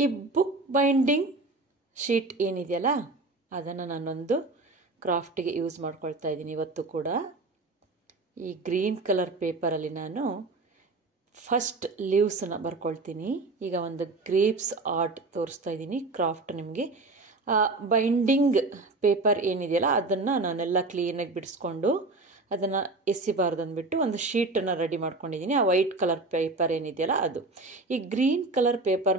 ಈ book binding sheet ಏನಿದೆಯಲ್ಲ ಅದನ್ನು ನಾನೊಂದು ಕ್ರಾಫ್ಟಿಗೆ ಯೂಸ್ ಮಾಡ್ಕೊಳ್ತಾ ಇದ್ದೀನಿ ಇವತ್ತು ಕೂಡ. ಈ ಗ್ರೀನ್ ಕಲರ್ ಪೇಪರಲ್ಲಿ ನಾನು ಫಸ್ಟ್ ಲೀವ್ಸನ್ನು ಬರ್ಕೊಳ್ತೀನಿ. ಈಗ ಒಂದು ಗ್ರೇಪ್ಸ್ ಆರ್ಟ್ ತೋರಿಸ್ತಾ ಇದ್ದೀನಿ ಕ್ರಾಫ್ಟ್ ನಿಮಗೆ. ಬೈಂಡಿಂಗ್ ಪೇಪರ್ ಏನಿದೆಯಲ್ಲ ಅದನ್ನು ನಾನೆಲ್ಲ ಕ್ಲೀನಾಗಿ ಬಿಡಿಸ್ಕೊಂಡು ಅದನ್ನು ಎಸಿಬಾರ್ದು ಅಂದ್ಬಿಟ್ಟು ಒಂದು ಶೀಟನ್ನು ರೆಡಿ ಮಾಡ್ಕೊಂಡಿದ್ದೀನಿ. ಆ ವೈಟ್ ಕಲರ್ ಪೇಪರ್ ಏನಿದೆಯಲ್ಲ ಅದು. ಈ ಗ್ರೀನ್ ಕಲರ್ ಪೇಪರ್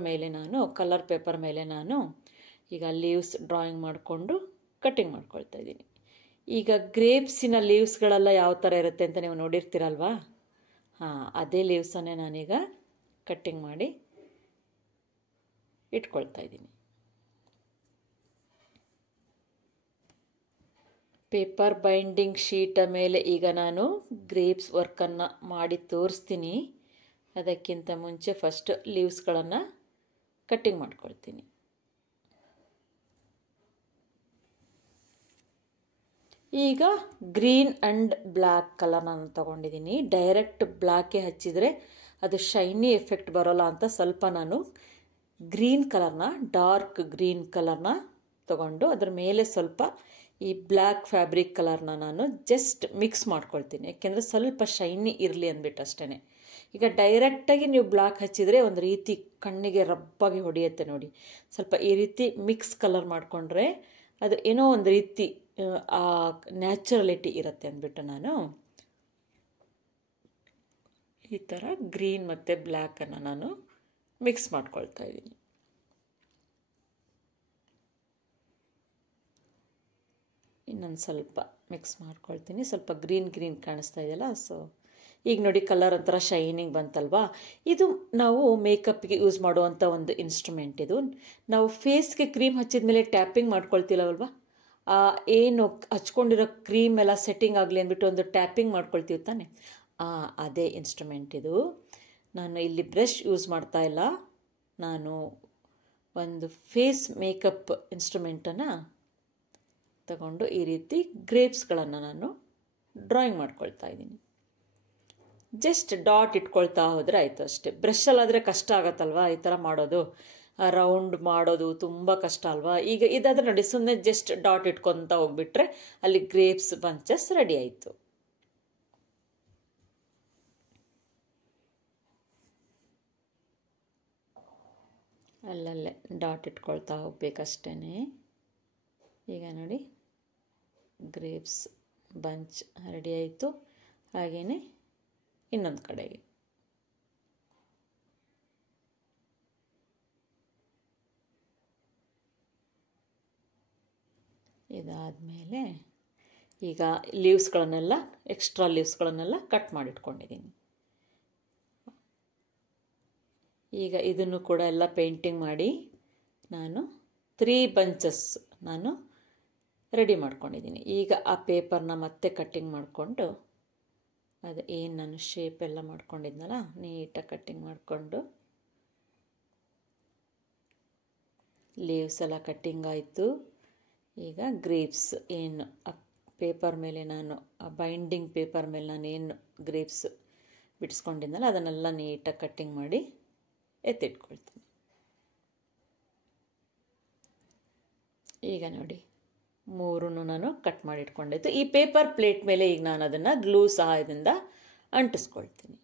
ಮೇಲೆ ನಾನು ಈಗ ಲೀವ್ಸ್ ಡ್ರಾಯಿಂಗ್ ಮಾಡಿಕೊಂಡು ಕಟ್ಟಿಂಗ್ ಮಾಡ್ಕೊಳ್ತಾ ಇದ್ದೀನಿ. ಈಗ ಗ್ರೇಪ್ಸಿನ ಲೀವ್ಸ್ಗಳೆಲ್ಲ ಯಾವ ಥರ ಇರುತ್ತೆ ಅಂತ ನೀವು ನೋಡಿರ್ತೀರಲ್ವಾ, ಅದೇ ಲೀವ್ಸನ್ನೇ ನಾನೀಗ ಕಟ್ಟಿಂಗ್ ಮಾಡಿ ಇಟ್ಕೊಳ್ತಾ ಇದ್ದೀನಿ. ಪೇಪರ್ ಬೈಂಡಿಂಗ್ ಶೀಟ ಮೇಲೆ ಈಗ ನಾನು ಗ್ರೇಪ್ಸ್ ವರ್ಕನ್ನು ಮಾಡಿ ತೋರಿಸ್ತೀನಿ. ಅದಕ್ಕಿಂತ ಮುಂಚೆ ಫಸ್ಟ್ ಲೀವ್ಸ್ಗಳನ್ನು ಕಟ್ಟಿಂಗ್ ಮಾಡ್ಕೊಳ್ತೀನಿ. ಈಗ ಗ್ರೀನ್ ಆ್ಯಂಡ್ ಬ್ಲ್ಯಾಕ್ ಕಲರ್ ನಾನು ತಗೊಂಡಿದ್ದೀನಿ. ಡೈರೆಕ್ಟ್ ಬ್ಲ್ಯಾಕೆ ಹಚ್ಚಿದರೆ ಅದು ಶೈನಿ ಎಫೆಕ್ಟ್ ಬರೋಲ್ಲ ಅಂತ ಸ್ವಲ್ಪ ನಾನು ಗ್ರೀನ್ ಕಲರ್ನ, ಡಾರ್ಕ್ ಗ್ರೀನ್ ಕಲರ್ನ ತಗೊಂಡು ಅದ್ರ ಮೇಲೆ ಸ್ವಲ್ಪ ಈ ಬ್ಲ್ಯಾಕ್ ಫ್ಯಾಬ್ರಿಕ್ ಕಲರ್ನ ನಾನು ಜಸ್ಟ್ ಮಿಕ್ಸ್ ಮಾಡ್ಕೊಳ್ತೀನಿ. ಯಾಕೆಂದರೆ ಸ್ವಲ್ಪ ಶೈನಿ ಇರಲಿ ಅಂದ್ಬಿಟ್ಟು ಅಷ್ಟೇ. ಈಗ ಡೈರೆಕ್ಟಾಗಿ ನೀವು ಬ್ಲ್ಯಾಕ್ ಹಚ್ಚಿದರೆ ಒಂದು ರೀತಿ ಕಣ್ಣಿಗೆ ರಬ್ಬಾಗಿ ಹೊಡೆಯುತ್ತೆ ನೋಡಿ. ಸ್ವಲ್ಪ ಈ ರೀತಿ ಮಿಕ್ಸ್ ಕಲರ್ ಮಾಡಿಕೊಂಡ್ರೆ ಅದು ಏನೋ ಒಂದು ರೀತಿ ಆ ನ್ಯಾಚುರಲಿಟಿ ಇರುತ್ತೆ ಅಂದ್ಬಿಟ್ಟು ನಾನು ಈ ಥರ ಗ್ರೀನ್ ಮತ್ತು ಬ್ಲ್ಯಾಕನ್ನು ನಾನು ಮಿಕ್ಸ್ ಮಾಡ್ಕೊಳ್ತಾ ಇದ್ದೀನಿ. ಇನ್ನೊಂದು ಸ್ವಲ್ಪ ಮಿಕ್ಸ್ ಮಾಡ್ಕೊಳ್ತೀನಿ. ಸ್ವಲ್ಪ ಗ್ರೀನ್ ಕಾಣಿಸ್ತಾ ಇದೆಯಲ್ಲ, ಸೊ ಈಗ ನೋಡಿ ಕಲರ್ ಒಂಥರ ಶೈನಿಂಗ್ ಬಂತಲ್ವಾ. ಇದು ನಾವು ಮೇಕಪ್ಗೆ ಯೂಸ್ ಮಾಡುವಂಥ ಒಂದು ಇನ್ಸ್ಟ್ರೂಮೆಂಟ್. ಇದು ನಾವು ಫೇಸ್ಗೆ ಕ್ರೀಮ್ ಹಚ್ಚಿದ ಮೇಲೆ ಟ್ಯಾಪಿಂಗ್ ಮಾಡ್ಕೊಳ್ತೀವಲ್ವ, ಏನು ಹಚ್ಕೊಂಡಿರೋ ಕ್ರೀಮ್ ಎಲ್ಲ ಸೆಟ್ಟಿಂಗ್ ಆಗಲಿ ಅಂದ್ಬಿಟ್ಟು ಒಂದು ಟ್ಯಾಪಿಂಗ್ ಮಾಡ್ಕೊಳ್ತೀವಿ ತಾನೆ, ಅದೇ ಇನ್ಸ್ಟ್ರೂಮೆಂಟ್ ಇದು. ನಾನು ಇಲ್ಲಿ ಬ್ರಷ್ ಯೂಸ್ ಮಾಡ್ತಾ ಇಲ್ಲ, ನಾನು ಒಂದು ಫೇಸ್ ಮೇಕಪ್ ಇನ್ಸ್ಟ್ರೂಮೆಂಟನ್ನು ತಗೊಂಡು ಈ ರೀತಿ ಗ್ರೇಪ್ಸ್ಗಳನ್ನು ನಾನು ಡ್ರಾಯಿಂಗ್ ಮಾಡ್ಕೊಳ್ತಾ ಇದ್ದೀನಿ. ಜಸ್ಟ್ ಡಾಟ್ ಇಟ್ಕೊಳ್ತಾ ಹೋದರೆ ಆಯಿತು ಅಷ್ಟೇ. ಬ್ರಷಲ್ಲಾದರೆ ಕಷ್ಟ ಆಗತ್ತಲ್ವ ಈ ಥರ ಮಾಡೋದು, ರೌಂಡ್ ಮಾಡೋದು ತುಂಬ ಕಷ್ಟ ಅಲ್ವಾ. ಈಗ ಇದಾದರೆ ನೋಡಿ ಸುಮ್ಮನೆ ಜಸ್ಟ್ ಡಾಟ್ ಇಟ್ಕೊತಾ ಹೋಗ್ಬಿಟ್ರೆ ಅಲ್ಲಿ ಗ್ರೇಪ್ಸ್ ಬಂಚಸ್ ರೆಡಿ ಆಯಿತು. ಅಲ್ಲಲ್ಲೇ ಡಾಟ್ ಇಟ್ಕೊಳ್ತಾ ಹೋಗ್ಬೇಕಷ್ಟೇ. ಈಗ ನೋಡಿ ಗ್ರೇಪ್ಸ್ ಬಂಚ್ ರೆಡಿ ಆಯಿತು. ಹಾಗೆಯೇ ಇನ್ನೊಂದು ಕಡೆಗೆ ಇದಾದಮೇಲೆ ಈಗ ಲೀವ್ಸ್ಗಳನ್ನೆಲ್ಲ ಎಕ್ಸ್ಟ್ರಾ ಲೀವ್ಸ್ಗಳನ್ನೆಲ್ಲ ಕಟ್ ಮಾಡಿಟ್ಕೊಂಡಿದ್ದೀನಿ. ಈಗ ಇದನ್ನು ಕೂಡ ಎಲ್ಲ ಪೇಂಟಿಂಗ್ ಮಾಡಿ ನಾನು 3 ಬಂಚಸ್ ನಾನು ರೆಡಿ ಮಾಡ್ಕೊಂಡಿದ್ದೀನಿ. ಈಗ ಆ ಪೇಪರ್ನ ಮತ್ತೆ ಕಟ್ಟಿಂಗ್ ಮಾಡಿಕೊಂಡು ಅದು ಏನು ನಾನು ಶೇಪ್ ಎಲ್ಲ ಮಾಡ್ಕೊಂಡಿದ್ನಲ್ಲ ನೀಟಾಗಿ ಕಟ್ಟಿಂಗ್ ಮಾಡಿಕೊಂಡು ಲೀವ್ಸ್ ಎಲ್ಲ ಕಟ್ಟಿಂಗ್ ಆಯಿತು. ಈಗ ಗ್ರೇಪ್ಸ್ ಏನು ಆ ಪೇಪರ್ ಮೇಲೆ ನಾನು ಆ ಬೈಂಡಿಂಗ್ ಪೇಪರ್ ಮೇಲೆ ನಾನು ಏನು ಗ್ರೇಪ್ಸ್ ಬಿಡಿಸ್ಕೊಂಡಿದ್ನಲ್ಲ ಅದನ್ನೆಲ್ಲ ನೀಟಾಗಿ ಕಟ್ಟಿಂಗ್ ಮಾಡಿ ಎತ್ತಿಟ್ಕೊಳ್ತೀನಿ. ಈಗ ನೋಡಿ 3 ನಾನು ಕಟ್ ಮಾಡಿ ಇಟ್ಕೊಂಡಿದ್ದು. ಈ ಪೇಪರ್ ಪ್ಲೇಟ್ ಮೇಲೆ ಈಗ ನಾನು ಅದನ್ನು ಗ್ಲೂ ಸಹಾಯದಿಂದ ಅಂಟಿಸ್ಕೊಳ್ತೀನಿ.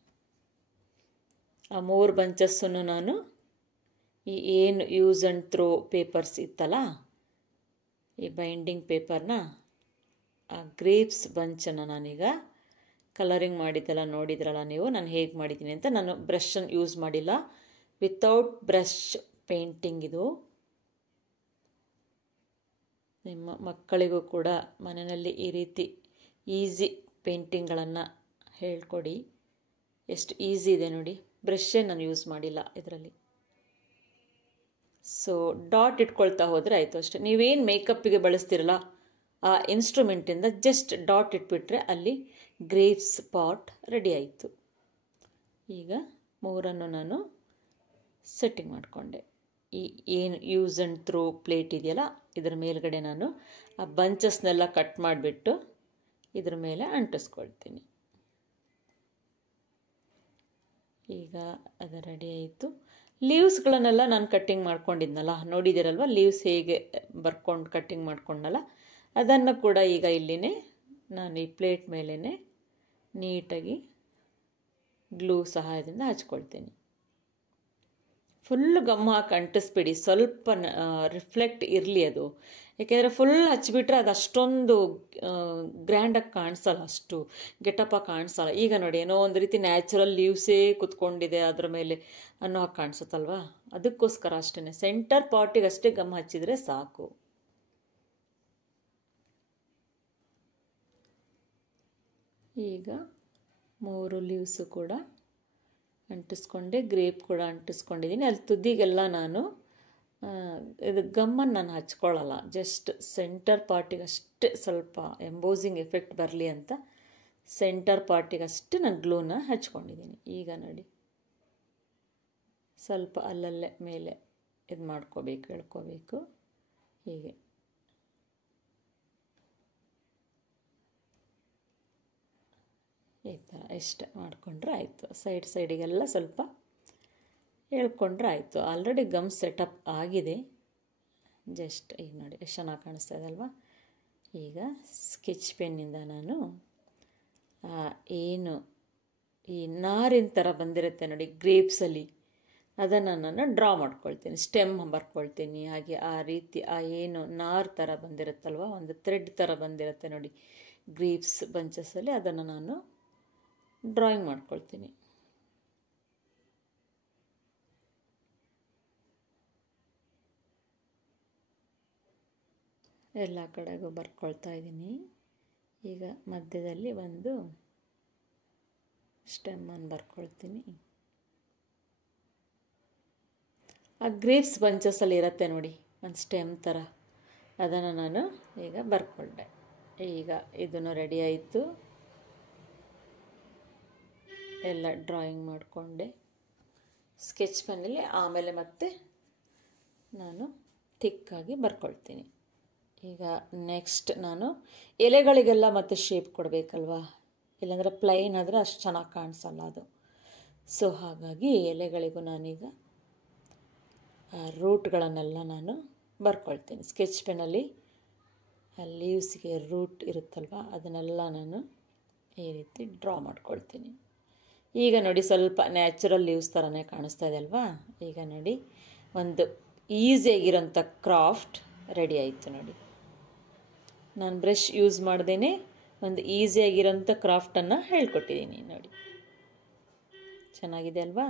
ಆ 3 ಬಂಚಸ್ಸನ್ನು ನಾನು ಈ ಏನು ಯೂಸ್ ಆ್ಯಂಡ್ ಥ್ರೋ ಪೇಪರ್ಸ್ ಇತ್ತಲ್ಲ, ಈ ಬೈಂಡಿಂಗ್ ಪೇಪರ್ನ ಆ ಗ್ರೇಪ್ಸ್ ಬಂಚನ್ನು ನಾನೀಗ ಕಲರಿಂಗ್ ಮಾಡಿದ್ದೆಲ್ಲ ನೋಡಿದ್ರಲ್ಲ ನೀವು ನಾನು ಹೇಗೆ ಮಾಡಿದ್ದೀನಿ ಅಂತ. ನಾನು ಬ್ರಷನ್ನು ಯೂಸ್ ಮಾಡಿಲ್ಲ, ವಿತೌಟ್ ಬ್ರಷ್ ಪೇಂಟಿಂಗ್ ಇದು. ನಿಮ್ಮ ಮಕ್ಕಳಿಗೂ ಕೂಡ ಮನೆಯಲ್ಲಿ ಈ ರೀತಿ ಈಸಿ ಪೇಂಟಿಂಗ್ಗಳನ್ನು ಹೇಳ್ಕೊಡಿ. ಎಷ್ಟು ಈಸಿ ಇದೆ ನೋಡಿ, ಬ್ರಷೇ ನಾನು ಯೂಸ್ ಮಾಡಿಲ್ಲ ಇದರಲ್ಲಿ. ಸೊ ಡಾಟ್ ಇಟ್ಕೊಳ್ತಾ ಹೋದರೆ ಆಯಿತು ಅಷ್ಟೇ. ನೀವೇನು ಮೇಕಪ್ಪಿಗೆ ಬಳಸ್ತಿರಲ್ಲ ಆ ಇನ್ಸ್ಟ್ರೂಮೆಂಟಿಂದ ಜಸ್ಟ್ ಡಾಟ್ ಇಟ್ಬಿಟ್ರೆ ಅಲ್ಲಿ ಗ್ರೇಪ್ಸ್ ಪಾಟ್ ರೆಡಿ ಆಯಿತು. ಈಗ 3 ನಾನು ಸೆಟ್ಟಿಂಗ್ ಮಾಡಿಕೊಂಡೆ. ಈ ಏನು ಯೂಸ್ ಆ್ಯಂಡ್ ಥ್ರೋ ಪ್ಲೇಟ್ ಇದೆಯಲ್ಲ ಇದರ ಮೇಲ್ಗಡೆ ನಾನು ಆ ಬಂಚಸ್ನೆಲ್ಲ ಕಟ್ ಮಾಡಿಬಿಟ್ಟು ಇದ್ರ ಮೇಲೆ ಅಂಟಿಸ್ಕೊಳ್ತೀನಿ. ಈಗ ಅದು ರೆಡಿ ಆಯಿತು. ಲೀವ್ಸ್ಗಳನ್ನೆಲ್ಲ ನಾನು ಕಟ್ಟಿಂಗ್ ಮಾಡ್ಕೊಂಡಿದ್ನಲ್ಲ, ನೋಡಿದ್ದೀರಲ್ವ ಲೀವ್ಸ್ ಹೇಗೆ ಬರ್ಕೊಂಡು ಕಟ್ಟಿಂಗ್ ಮಾಡ್ಕೊಂಡಲ್ಲ, ಅದನ್ನು ಕೂಡ ಈಗ ಇಲ್ಲಿನೇ ನಾನು ಈ ಪ್ಲೇಟ್ ಮೇಲೇ ನೀಟಾಗಿ ಗ್ಲೂ ಸಹಾಯದಿಂದ ಹಚ್ಕೊಳ್ತೀನಿ. ಫುಲ್ ಗಮ್ ಹಾಕಿ ಅಂಟಿಸ್ಬಿಡಿ, ಸ್ವಲ್ಪ ರಿಫ್ಲೆಕ್ಟ್ ಇರಲಿ ಅದು. ಯಾಕೆಂದರೆ ಫುಲ್ ಹಚ್ಬಿಟ್ರೆ ಅದು ಅಷ್ಟೊಂದು ಗ್ರ್ಯಾಂಡಾಗಿ ಕಾಣಿಸಲ್ಲ, ಅಷ್ಟು ಗೆಟಪಾಗಿ ಕಾಣಿಸಲ್ಲ. ಈಗ ನೋಡಿ ಏನೋ ಒಂದು ರೀತಿ ನ್ಯಾಚುರಲ್ ಲೀವ್ಸೇ ಕುತ್ಕೊಂಡಿದೆ ಅದ್ರ ಮೇಲೆ ಅನ್ನೋ ಹಾಗೆ ಕಾಣಿಸುತ್ತಲ್ವಾ, ಅದಕ್ಕೋಸ್ಕರ ಅಷ್ಟೇ ಸೆಂಟರ್ ಪಾರ್ಟಿಗೆ ಅಷ್ಟೇ ಗಮ್ ಹಚ್ಚಿದರೆ ಸಾಕು. ಈಗ 3 ಲೀವ್ಸು ಕೂಡ ಅಂಟಿಸ್ಕೊಂಡೆ, ಗ್ರೇಪ್ ಕೂಡ ಅಂಟಿಸ್ಕೊಂಡಿದ್ದೀನಿ. ಅಲ್ಲಿ ತುದಿಗೆಲ್ಲ ನಾನು ಇದು ಗಮ್ಮನ್ನು ನಾನು ಹಚ್ಕೊಳ್ಳಲ್ಲ, ಜಸ್ಟ್ ಸೆಂಟರ್ ಪಾರ್ಟಿಗಷ್ಟೇ ಸ್ವಲ್ಪ ಎಂಬೋಸಿಂಗ್ ಎಫೆಕ್ಟ್ ಬರಲಿ ಅಂತ ಸೆಂಟರ್ ಪಾರ್ಟಿಗಷ್ಟೇ ನಾನು ಗ್ಲೂನ ಹಚ್ಕೊಂಡಿದ್ದೀನಿ. ಈಗ ನೋಡಿ ಸ್ವಲ್ಪ ಅಲ್ಲಲ್ಲೇ ಮೇಲೆ ಇದು ಮಾಡ್ಕೋಬೇಕು, ಎಳ್ಕೋಬೇಕು, ಹೀಗೆ ಈ ಥರ ಇಷ್ಟೇ ಮಾಡಿಕೊಂಡ್ರೆ ಆಯಿತು. ಸೈಡಿಗೆಲ್ಲ ಸ್ವಲ್ಪ ಹೇಳ್ಕೊಂಡ್ರೆ ಆಯಿತು. ಆಲ್ರೆಡಿ ಗಮ್ ಸೆಟಪ್ ಆಗಿದೆ. ಜಸ್ಟ್ ಈಗ ನೋಡಿ ಎಷ್ಟು ಚೆನ್ನಾಗಿ ಕಾಣಿಸ್ತಾ ಇದಲ್ವ. ಈಗ ಸ್ಕೆಚ್ ಪೆನ್ನಿಂದ ನಾನು ಏನು ಈ ನಾರಿನ ಥರ ಬಂದಿರುತ್ತೆ ನೋಡಿ ಗ್ರೇಪ್ಸಲ್ಲಿ, ಅದನ್ನು ನಾನು ಡ್ರಾ ಮಾಡ್ಕೊಳ್ತೀನಿ, ಸ್ಟೆಮ್ ಬರ್ಕೊಳ್ತೀನಿ. ಹಾಗೆ ಆ ರೀತಿ ಏನು ನಾರು ಥರ ಬಂದಿರುತ್ತಲ್ವ, ಒಂದು ಥ್ರೆಡ್ ಥರ ಬಂದಿರುತ್ತೆ ನೋಡಿ ಗ್ರೇಪ್ಸ್ ಬಂಚಸಲ್ಲಿ, ಅದನ್ನು ನಾನು ಡ್ರಾಯಿಂಗ್ ಮಾಡ್ಕೊಳ್ತೀನಿ. ಎಲ್ಲ ಕಡೆಗೂ ಬರ್ಕೊಳ್ತಾ ಇದ್ದೀನಿ. ಈಗ ಮಧ್ಯದಲ್ಲಿ ಒಂದು ಸ್ಟೆಮ್ಮನ್ನು ಬರ್ಕೊಳ್ತೀನಿ. ಆ ಗ್ರೇಪ್ಸ್ ಬಂಚಸಲ್ಲಿ ಇರುತ್ತೆ ನೋಡಿ ಒಂದು ಸ್ಟೆಮ್ ಥರ, ಅದನ್ನು ನಾನು ಈಗ ಬರ್ಕೊಂಡೆ. ಈಗ ಇದನ್ನು ರೆಡಿ ಆಯಿತು, ಎಲ್ಲ ಡ್ರಾಯಿಂಗ್ ಮಾಡಿಕೊಂಡೆ ಸ್ಕೆಚ್ ಪೆನ್ನಲ್ಲಿ. ಆಮೇಲೆ ಮತ್ತೆ ನಾನು ಥಿಕ್ಕಾಗಿ ಬರ್ಕೊಳ್ತೀನಿ. ಈಗ ನೆಕ್ಸ್ಟ್ ನಾನು ಎಲೆಗಳಿಗೆಲ್ಲ ಮತ್ತೆ ಶೇಪ್ ಕೊಡಬೇಕಲ್ವಾ, ಇಲ್ಲಾಂದರೆ ಪ್ಲೈನ್ ಆದರೆ ಅಷ್ಟು ಚೆನ್ನಾಗಿ ಕಾಣಿಸಲ್ಲ ಅದು. ಸೊ ಹಾಗಾಗಿ ಎಲೆಗಳಿಗೂ ನಾನೀಗ ರೂಟ್ಗಳನ್ನೆಲ್ಲ ನಾನು ಬರ್ಕೊಳ್ತೀನಿ ಸ್ಕೆಚ್ ಪೆನ್ನಲ್ಲಿ. ಆ ಲೀವ್ಸ್ಗೆ ರೂಟ್ ಇರುತ್ತಲ್ವ, ಅದನ್ನೆಲ್ಲ ನಾನು ಈ ರೀತಿ ಡ್ರಾ ಮಾಡ್ಕೊಳ್ತೀನಿ. ಈಗ ನೋಡಿ ಸ್ವಲ್ಪ ನ್ಯಾಚುರಲ್ ಲೀವ್ಸ್ ಥರನೇ ಕಾಣಿಸ್ತಾ ಇದೆ ಅಲ್ವಾ. ಈಗ ನೋಡಿ ಒಂದು ಈಸಿಯಾಗಿರೋಂಥ ಕ್ರಾಫ್ಟ್ ರೆಡಿ ಆಯಿತು ನೋಡಿ. ನಾನು ಬ್ರಷ್ ಯೂಸ್ ಮಾಡ್ದೇ ಒಂದು ಈಸಿಯಾಗಿರೋಂಥ ಕ್ರಾಫ್ಟನ್ನು ಹೇಳ್ಕೊಟ್ಟಿದ್ದೀನಿ ನೋಡಿ. ಚೆನ್ನಾಗಿದೆ ಅಲ್ವಾ.